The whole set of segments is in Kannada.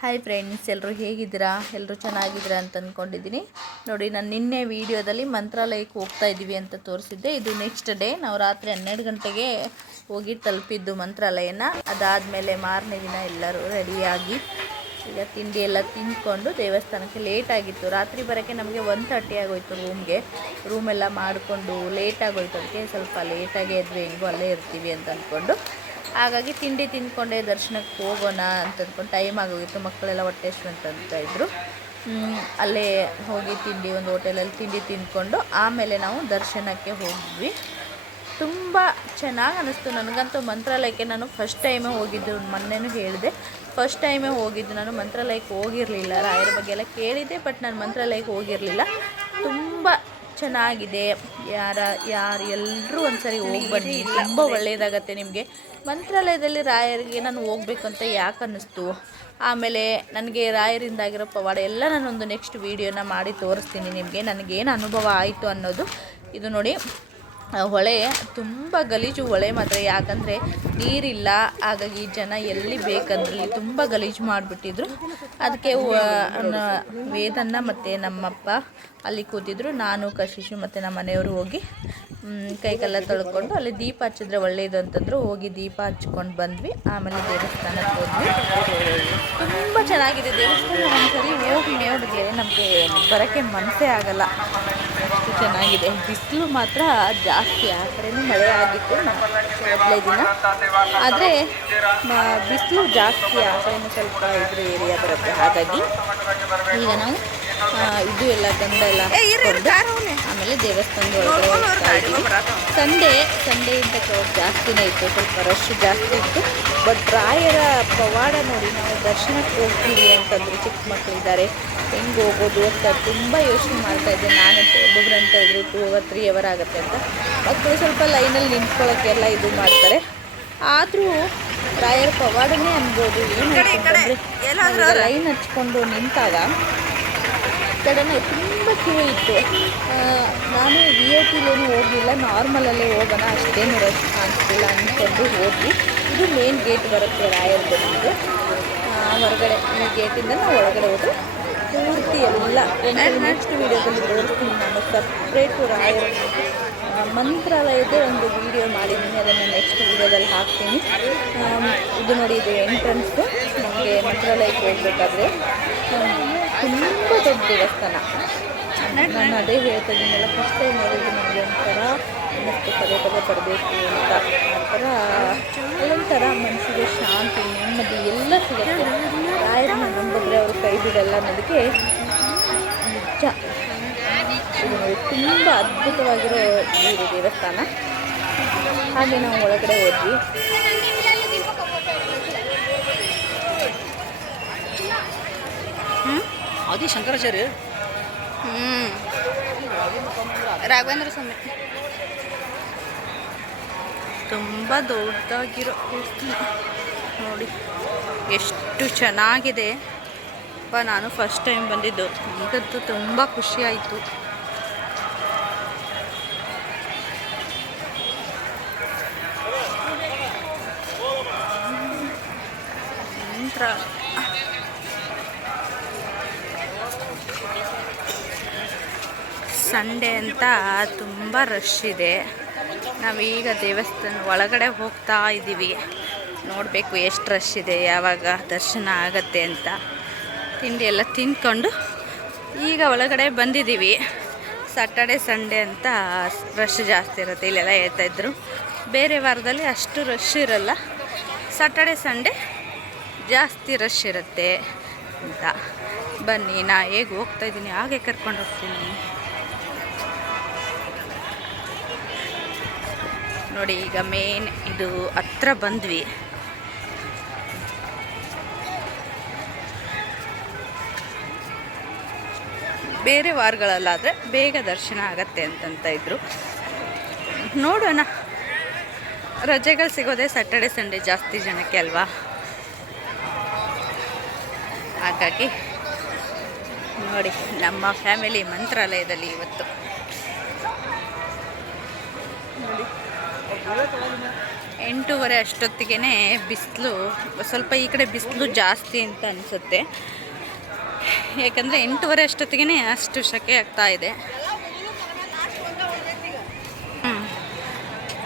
ಹಾಯ್ ಫ್ರೆಂಡ್ಸ್ ಎಲ್ಲರೂ ಹೇಗಿದ್ದೀರಾ? ಎಲ್ಲರೂ ಚೆನ್ನಾಗಿದ್ದೀರಾ ಅಂತ ಅಂದ್ಕೊಂಡಿದ್ದೀನಿ ನೋಡಿ, ನಾನು ನಿನ್ನೆ ವೀಡಿಯೋದಲ್ಲಿ ಮಂತ್ರಾಲಯಕ್ಕೆ ಹೋಗ್ತಾ ಇದ್ದೀವಿ ಅಂತ ತೋರಿಸಿದ್ದೆ. ಇದು ನೆಕ್ಸ್ಟ್ ಡೇ ನಾವು ರಾತ್ರಿ ಹನ್ನೆರಡು ಗಂಟೆಗೆ ಹೋಗಿ ತಲುಪಿದ್ದು ಮಂತ್ರಾಲಯನ. ಅದಾದಮೇಲೆ ಮಾರನೇ ದಿನ ಎಲ್ಲರೂ ರೆಡಿಯಾಗಿ ಈಗ ತಿಂಡಿ ಎಲ್ಲ ತಿಂದ್ಕೊಂಡು ದೇವಸ್ಥಾನಕ್ಕೆ ಲೇಟ್ ಆಗಿತ್ತು. ರಾತ್ರಿ ಬರೋಕ್ಕೆ ನಮಗೆ ಒನ್ ತರ್ಟಿ ಆಗೋಯ್ತು ರೂಮ್ಗೆ ರೂಮೆಲ್ಲ ಮಾಡಿಕೊಂಡು ಲೇಟ್ ಆಗೋಯ್ತು. ಅದಕ್ಕೆ ಸ್ವಲ್ಪ ಲೇಟಾಗೇ ಇದ್ವಿ ಹೆಂಗೋ ಅಲ್ಲೇ ಇರ್ತೀವಿ ಅಂತ ಅಂದ್ಕೊಂಡು ಹಾಗಾಗಿ ತಿಂಡಿ ತಿಂದ್ಕೊಂಡೆ, ದರ್ಶನಕ್ಕೆ ಹೋಗೋಣ ಅಂತ ಅಂದ್ಕೊಂಡು ಟೈಮ್ ಆಗೋಗಿತ್ತು. ಮಕ್ಕಳೆಲ್ಲ ಹೊಟ್ಟೆ ಅಂತ ಇದ್ದರು ಅಲ್ಲೇ ಹೋಗಿ ತಿಂಡಿ, ಒಂದು ಹೋಟೆಲಲ್ಲಿ ತಿಂಡಿ ತಿಂದ್ಕೊಂಡು ಆಮೇಲೆ ನಾವು ದರ್ಶನಕ್ಕೆ ಹೋಗಿದ್ವಿ ತುಂಬ ಚೆನ್ನಾಗಿ ಅನ್ನಿಸ್ತು ನನಗಂತೂ ಮಂತ್ರಾಲಯಕ್ಕೆ ನಾನು ಫಸ್ಟ್ ಟೈಮೇ ಹೋಗಿದ್ದು ಮೊನ್ನೆನೂ ಹೇಳಿದೆ. ಫಸ್ಟ್ ಟೈಮೇ ಹೋಗಿದ್ದು ನಾನು ಮಂತ್ರಾಲಯಕ್ಕೆ ಹೋಗಿರಲಿಲ್ಲ. ರಾಯರ ಬಗ್ಗೆ ಎಲ್ಲ ಕೇಳಿದ್ದೆ ಬಟ್ ನಾನು ಮಂತ್ರಾಲಯಕ್ಕೆ ಹೋಗಿರಲಿಲ್ಲ. ತುಂಬ ಚೆನ್ನಾಗಿದೆ. ಯಾರ ಯಾರು ಎಲ್ಲರೂ ಒಂದ್ಸರಿ ಹೋಗಿ ಬನ್ನಿ ತುಂಬ ಒಳ್ಳೆಯದಾಗತ್ತೆ ನಿಮಗೆ. ಮಂತ್ರಾಲಯದಲ್ಲಿ ರಾಯರಿಗೆ ನಾನು ಹೋಗ್ಬೇಕು ಅಂತ ಯಾಕೆ ಅನ್ನಿಸ್ತು? ಆಮೇಲೆ ನನಗೆ ರಾಯರಿಂದಾಗಿರೋ ಪವಾಡ ಎಲ್ಲ ನಾನೊಂದು ನೆಕ್ಸ್ಟ್ ವೀಡಿಯೋನ ಮಾಡಿ ತೋರಿಸ್ತೀನಿ ನಿಮಗೆ. ನನಗೇನು ಅನುಭವ ಆಯಿತು ಅನ್ನೋದು ಇದು ನೋಡಿ. ಹೊಳೆ ತುಂಬ ಗಲೀಜು ಹೊಳೆ ಮಾತ್ರ. ಯಾಕಂದರೆ ನೀರಿಲ್ಲ, ಹಾಗಾಗಿ ಜನ ಎಲ್ಲಿ ಬೇಕಂದ್ರಲ್ಲಿ ತುಂಬ ಗಲೀಜು ಮಾಡಿಬಿಟ್ಟಿದ್ರು. ಅದಕ್ಕೆ ವೇದನ್ನ ಮತ್ತು ನಮ್ಮಪ್ಪ ಅಲ್ಲಿ ಕೂತಿದ್ರು. ನಾನು, ಕಶಿಶು ಮತ್ತು ನಮ್ಮ ಮನೆಯವರು ಹೋಗಿ ಕೈಕಲ್ಲ ತೊಳ್ಕೊಂಡು ಅಲ್ಲಿ ದೀಪ ಹಚ್ಚಿದ್ರೆ ಒಳ್ಳೆಯದು ಅಂತಂದ್ರು. ಹೋಗಿ ದೀಪ ಹಚ್ಕೊಂಡು ಬಂದ್ವಿ. ಆಮೇಲೆ ದೇವಸ್ಥಾನಕ್ಕೆ ಹೋದ್ವಿ. ತುಂಬ ಚೆನ್ನಾಗಿದೆ ದೇವಸ್ಥಾನ. ಒಂದ್ಸರಿ ಹೋಗಿ ನೋಡಿದ್ರೆ ನಮಗೆ ಬರೋಕ್ಕೆ ಮನಸ್ಸೇ ಆಗಲ್ಲ. ಚೆನ್ನಾಗಿದೆ. ಬಿಸಿಲು ಮಾತ್ರ ಜಾಸ್ತಿ. ಆ ಕಡೆನೂ ಮಳೆ ಆಗಿತ್ತು. ಮೊದಲೇ ದಿನ. ಆದರೆ ಬಿಸಿಲು ಜಾಸ್ತಿ ಆ ಕಡೆನೂ ಸ್ವಲ್ಪ ಇದ್ರ ಏರಿಯಾ ಬರುತ್ತೆ. ಹಾಗಾಗಿ ಈಗ ನಾವು ಇದು ಎಲ್ಲ ಗಂಧ ಎಲ್ಲ ಆಮೇಲೆ ದೇವಸ್ಥಾನದ ಒಳಗಡೆ ಹೋಗ್ತಾ ಇದ್ದೀವಿ. ಸಂಡೇ ಸಂಡೇಯಿಂದ ಕ್ರೌಡ್ ಜಾಸ್ತಿನೇ ಇತ್ತು. ಸ್ವಲ್ಪ ರಶ್ ಜಾಸ್ತಿ ಇತ್ತು. ಬಟ್ ರಾಯರ ಪವಾಡ ನೋಡಿ ನಾವು ದರ್ಶನಕ್ಕೆ ಹೋಗ್ತೀವಿ ಅಂತಂದ್ರೆ ಚಿಕ್ಕ ಮಕ್ಕಳಿದ್ದಾರೆ ಹೆಂಗೆ ಹೋಗೋದು ಅಂತ ತುಂಬ ಯೋಚನೆ ಮಾಡ್ತಾ ಇದ್ದೆ. ನಾನು ಅಂತ ಇದ್ರು ಟೂ ಅವರ್ ತ್ರೀ ಅವರ್ ಆಗುತ್ತೆ ಅಂತ. ಮಕ್ಕಳು ಸ್ವಲ್ಪ ಲೈನಲ್ಲಿ ನಿಂತ್ಕೊಳ್ಳೋಕ್ಕೆಲ್ಲ ಇದು ಮಾಡ್ತಾರೆ. ಆದರೂ ರಾಯರ ಪವಾಡನೇ ಅನ್ಬೋದು. ಏನು ಲೈನ್ ಹಚ್ಕೊಂಡು ನಿಂತಾಗ ಸಡನ್ ತುಂಬ ಕ್ಯೂ ಇತ್ತು. ನಾನು ವಿ ಐ ಟಿಲೇನು ಹೋಗಲಿಲ್ಲ. ನಾರ್ಮಲಲ್ಲೇ ಹೋಗೋಣ ಅಷ್ಟೇನು ರಶ್ ಕಾಣಿಸ್ತಿಲ್ಲ ಅಂದ್ಕೊಂಡು ಹೋದ್ವಿ. ಇದು ಮೇನ್ ಗೇಟ್ ಬರುತ್ತೆ ರಾಯರ್ ಬಂದಿದ್ದು ಹೊರಗಡೆ ಈ ಗೇಟಿಂದ ನಾವು ಒಳಗಡೆ ಹೋದ್ರೆ ಪೂರ್ತಿ ಎಲ್ಲ ನೆಕ್ಸ್ಟ್ ವೀಡಿಯೋದಲ್ಲಿ ತೋರಿಸ್ತೀನಿ ನಾನು ಸಪ್ರೇಟು ರಾಯರ್ ಆ, ಮಂತ್ರಾಲಯದ ಒಂದು ವಿಡಿಯೋ ಮಾಡಿದ್ದೀನಿ. ಅದನ್ನು ನೆಕ್ಸ್ಟ್ ವೀಡಿಯೋದಲ್ಲಿ ಹಾಕ್ತೀನಿ. ಇದು ನೋಡಿ ಇದು ಎಂಟ್ರೆನ್ಸು ನಮಗೆ ಮಂತ್ರಾಲಯಕ್ಕೆ ಹೋಗ್ಬೇಕಾದ್ರೆ ತುಂಬ ದೊಡ್ಡ ದೇವಸ್ಥಾನ. ನಾನು ಅದೇ ಹೇಳ್ತಾ ಇದ್ದೀನಲ್ಲ ಫಸ್ಟ್ ಟೈಮ್ ನೋಡಿದ್ದು ನನಗೆ ಒಂಥರ ಅನ್ನಿಸ್ತು ಪದೇ ಪದೇ ಬರಬೇಕು ಅಂತ. ಒಂಥರ ಒಂಥರ ಮನಸ್ಸಿಗೆ ಶಾಂತಿ ನೆಮ್ಮದಿ ಎಲ್ಲ ಸಿಗುತ್ತೆ. ರಾಯರನ್ನ ನಂಬಿದ್ರೆ ಅವರು ಕೈ ಬಿಡಲ್ಲ ಅನ್ನೋದಕ್ಕೆ ನಿಜ. ಇದು ತುಂಬ ಅದ್ಭುತವಾಗಿರೋ ಇದು ದೇವಸ್ಥಾನ. ಹಾಗೆ ನಾವು ಒಳಗಡೆ ಹೋದ್ವಿ. ಅದೇ ಶಂಕರಾಚಾರ್ಯ? ರಾಘವೇಂದ್ರ ಸ್ವಾಮಿ. ತುಂಬ ದೊಡ್ಡದಾಗಿರೋ ಮೂರ್ತಿ ನೋಡಿ, ಎಷ್ಟು ಚೆನ್ನಾಗಿದೆ. ಅಪ್ಪ, ನಾನು ಫಸ್ಟ್ ಟೈಮ್ ಬಂದಿದ್ದು. ನನಗಂತೂ ತುಂಬ ಖುಷಿ ಆಯಿತು. ನಂತರ ಸಂಡೇ ಅಂತ ತುಂಬ ರಶ್ ಇದೆ. ನಾವೀಗ ದೇವಸ್ಥಾನ ಒಳಗಡೆ ಹೋಗ್ತಾ ಇದ್ದೀವಿ. ನೋಡಬೇಕು ಎಷ್ಟು ರಶ್ ಇದೆ, ಯಾವಾಗ ದರ್ಶನ ಆಗತ್ತೆ ಅಂತ. ತಿಂಡಿ ಎಲ್ಲ ತಿಂದ್ಕೊಂಡು ಈಗ ಒಳಗಡೆ ಬಂದಿದ್ದೀವಿ. ಸಾಟರ್ಡೆ ಸಂಡೇ ಅಂತ ರಶ್ ಜಾಸ್ತಿ ಇರುತ್ತೆ. ಇಲ್ಲೆಲ್ಲ ಹೇಳ್ತಾಯಿದ್ರು ಬೇರೆ ವಾರದಲ್ಲಿ ಅಷ್ಟು ರಶ್ ಇರಲ್ಲ. ಸಾಟರ್ಡೆ ಸಂಡೇ ಜಾಸ್ತಿ ರಶ್ ಇರುತ್ತೆ ಅಂತ. ಬನ್ನಿ, ನಾ ಹೇಗೆ ಹೋಗ್ತಾ ಇದ್ದೀನಿ, ಹಾಗೆ ಕರ್ಕೊಂಡು ಹೋಗ್ತೀನಿ. ನೋಡಿ, ಈಗ ಮೇನ್ ಇದು ಹತ್ರ ಬಂದ್ವಿ. ಬೇರೆ ವಾರಗಳಲ್ಲಾದರೆ ಬೇಗ ದರ್ಶನ ಆಗತ್ತೆ ಅಂತಂತ ಇದ್ರು. ನೋಡೋಣ. ರಜೆಗಳು ಸಿಗೋದೇ ಸ್ಯಾಟರ್ಡೆ ಸಂಡೇ ಜಾಸ್ತಿ ಜನಕ್ಕೆ ಅಲ್ವಾ? ಹಾಗಾಗಿ ನೋಡಿ, ನಮ್ಮ ಫ್ಯಾಮಿಲಿ ಮಂತ್ರಾಲಯದಲ್ಲಿ ಇವತ್ತು. ನೋಡಿ. ಎಂಟೂವರೆ ಅಷ್ಟೊತ್ತಿಗೆ ಬಿಸಿಲು, ಸ್ವಲ್ಪ ಈ ಕಡೆ ಬಿಸಿಲು ಜಾಸ್ತಿ ಅಂತ ಅನಿಸುತ್ತೆ. ಯಾಕಂದರೆ ಎಂಟೂವರೆ ಅಷ್ಟೊತ್ತಿಗೆ ಅಷ್ಟು ಶಕೆ ಆಗ್ತಾ ಇದೆ.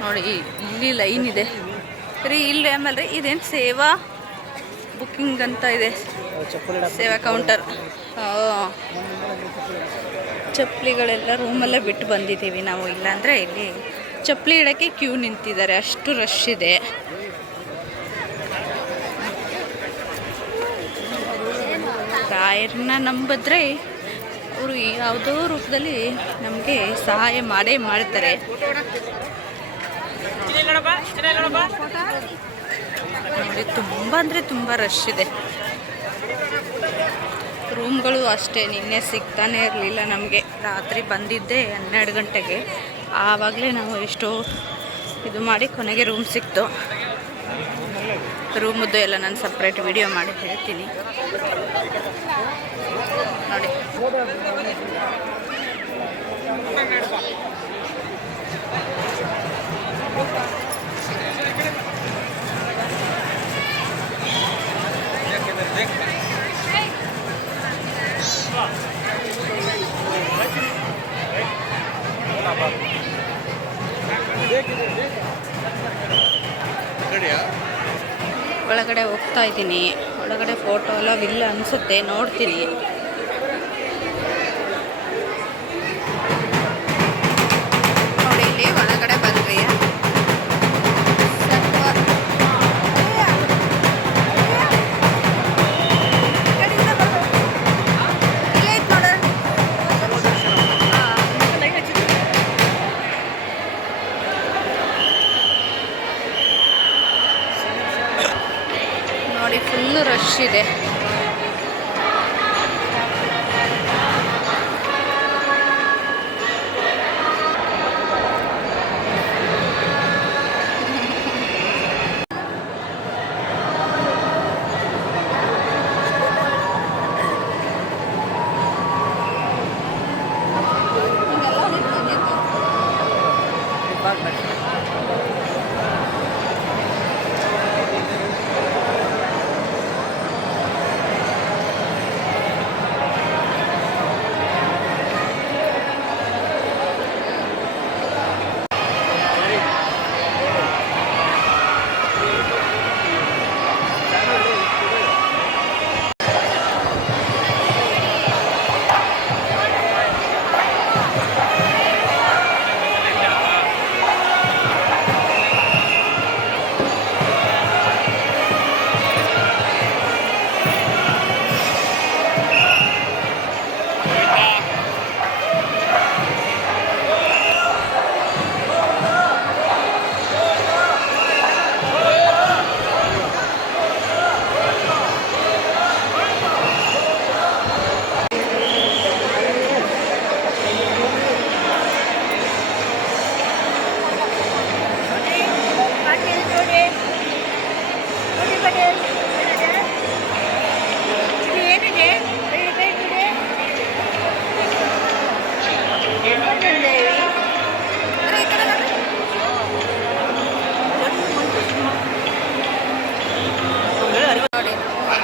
ನೋಡಿ, ಇಲ್ಲಿ ಲೈನ್ ಇದೆ. ರೀ ಇಲ್ಲಿ ಆಮೇಲೆ ರೀ ಇದೇನು ಸೇವಾ ಬುಕ್ಕಿಂಗ್ ಅಂತ ಇದೆ. ಸೇವಾ ಕೌಂಟರ್. ಚಪ್ಪಲಿಗಳೆಲ್ಲ ರೂಮಲ್ಲೇ ಬಿಟ್ಟು ಬಂದಿದ್ದೀವಿ ನಾವು, ಇಲ್ಲಾಂದರೆ ಇಲ್ಲಿ ಚಪ್ಪಲಿ ಇಡೋಕ್ಕೆ ಕ್ಯೂ ನಿಂತಿದ್ದಾರೆ. ಅಷ್ಟು ರಶ್ ಇದೆ. ರಾಯರನ್ನ ನಂಬಿದ್ರೆ ಅವರು ಯಾವುದೋ ರೂಪದಲ್ಲಿ ನಮಗೆ ಸಹಾಯ ಮಾಡೇ ಮಾಡ್ತಾರೆ. ತುಂಬ ಅಂದರೆ ತುಂಬ ರಶ್ ಇದೆ. ರೂಮ್ಗಳು ಅಷ್ಟೇ, ನಿನ್ನೆ ಸಿಗ್ತಾನೆ ಇರಲಿಲ್ಲ ನಮಗೆ. ರಾತ್ರಿ ಬಂದಿದ್ದೆ ಹನ್ನೆರಡು ಗಂಟೆಗೆ. ಆವಾಗಲೇ ನಾವು ಎಷ್ಟೋ ಇದು ಮಾಡಿ ಕೊನೆಗೆ ರೂಮ್ ಸಿಕ್ತು. ರೂಮದ್ದು ಎಲ್ಲ ನಾನು ಸಪ್ರೇಟ್ ವಿಡಿಯೋ ಮಾಡಿ ಹೇಳ್ತೀನಿ. ನೋಡಿ. ಒಳಗಡೆ ಹೋಗ್ತಾ ಇದ್ದೀನಿ. ಒಳಗಡೆ ಫೋಟೋ ಎಲ್ಲ ಇಲ್ಲ ಅನಿಸುತ್ತೆ ನೋಡ್ತೀನಿ. Bye.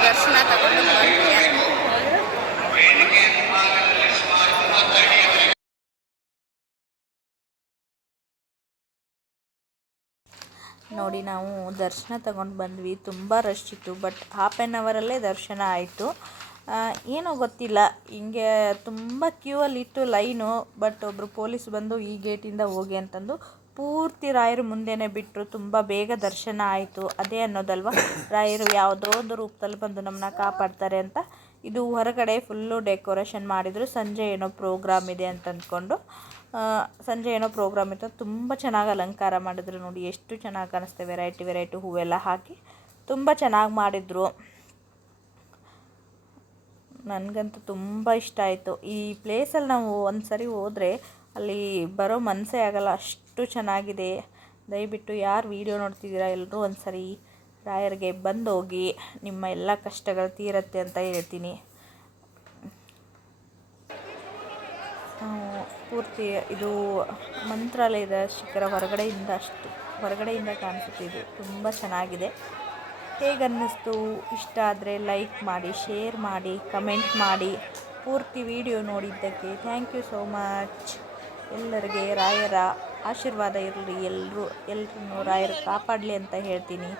ದರ್ಶನ ತಗೊಂಡು ನೋಡಿ, ನಾವು ದರ್ಶನ ತಗೊಂಡು ಬಂದ್ವಿ. ತುಂಬ ರಶ್ ಇತ್ತು ಬಟ್ ಹಾಫ್ ಆ್ಯನ್ ಅವರಲ್ಲೇ ದರ್ಶನ ಆಯಿತು. ಏನೋ ಗೊತ್ತಿಲ್ಲ. ಹಿಂಗೆ ತುಂಬ ಕ್ಯೂ ಅಲ್ಲಿ ಇತ್ತು ಲೈನು ಬಟ್ ಒಬ್ಬರು ಪೊಲೀಸ್ ಬಂದು ಈ ಗೇಟಿಂದ ಹೋಗಿ ಅಂತಂದು ಪೂರ್ತಿ ರಾಯರು ಮುಂದೆನೇ ಬಿಟ್ಟರು ತುಂಬ ಬೇಗ ದರ್ಶನ ಆಯಿತು. ಅದೇ ಅನ್ನೋದಲ್ವ? ರಾಯರು ಯಾವುದೋ ಒಂದು ರೂಪದಲ್ಲಿ ಬಂದು ನಮ್ಮನ್ನ ಕಾಪಾಡ್ತಾರೆ ಅಂತ. ಇದು ಹೊರಗಡೆ ಫುಲ್ಲು ಡೆಕೋರೇಷನ್ ಮಾಡಿದರು. ಸಂಜೆ ಏನೋ ಪ್ರೋಗ್ರಾಮ್ ಇದೆ ಅಂತ ಅಂದ್ಕೊಂಡು ಸಂಜೆ ಏನೋ ಪ್ರೋಗ್ರಾಮ್ ಇತ್ತು. ತುಂಬ ಚೆನ್ನಾಗಿ ಅಲಂಕಾರ ಮಾಡಿದ್ರು ನೋಡಿ. ಎಷ್ಟು ಚೆನ್ನಾಗಿ ಕಾಣಿಸ್ತೆ ವೆರೈಟಿ ವೆರೈಟಿ ಹೂವೆಲ್ಲ ಹಾಕಿ ತುಂಬ ಚೆನ್ನಾಗಿ ಮಾಡಿದರು. ನನಗಂತೂ ತುಂಬ ಇಷ್ಟ ಆಯಿತು. ಈ ಪ್ಲೇಸಲ್ಲಿ ನಾವು ಒಂದು ಸರಿ ಹೋದರೆ ಅಲ್ಲಿ ಬರೋ ಮನಸ್ಸೇ ಆಗಲ್ಲ. ಅಷ್ಟು ಚೆನ್ನಾಗಿದೆ. ದಯವಿಟ್ಟು ಯಾರು ವೀಡಿಯೋ ನೋಡ್ತಿದ್ದೀರಾ ಎಲ್ಲರೂ ಒಂದು ಸರಿ ರಾಯರಿಗೆ ಬಂದು ಹೋಗಿ ನಿಮ್ಮ ಎಲ್ಲ ಕಷ್ಟಗಳು ತೀರತ್ತೆ ಅಂತ ಹೇಳ್ತೀನಿ. ಪೂರ್ತಿ ಇದು ಮಂತ್ರಾಲಯದ ಶಿಖರ ಹೊರಗಡೆಯಿಂದ ಅಷ್ಟು, ಹೊರಗಡೆಯಿಂದ ಕಾಣಿಸುತ್ತೆ ಇದು ತುಂಬ ಚೆನ್ನಾಗಿದೆ. ಹೇಗನ್ನಿಸ್ತು? ಇಷ್ಟ ಆದರೆ ಲೈಕ್ ಮಾಡಿ, ಶೇರ್ ಮಾಡಿ, ಕಮೆಂಟ್ ಮಾಡಿ. ಪೂರ್ತಿ ವಿಡಿಯೋ ನೋಡಿದ್ದಕ್ಕೆ ಥ್ಯಾಂಕ್ ಯು ಸೋ ಮಚ್. ಎಲ್ಲರಿಗೆ ರಾಯರ ಆಶೀರ್ವಾದ ಇರಲಿ ಎಲ್ಲರೂ ಎಲ್ಲರನ್ನು ರಾಯರು ಕಾಪಾಡಲಿ ಅಂತ ಹೇಳ್ತೀನಿ.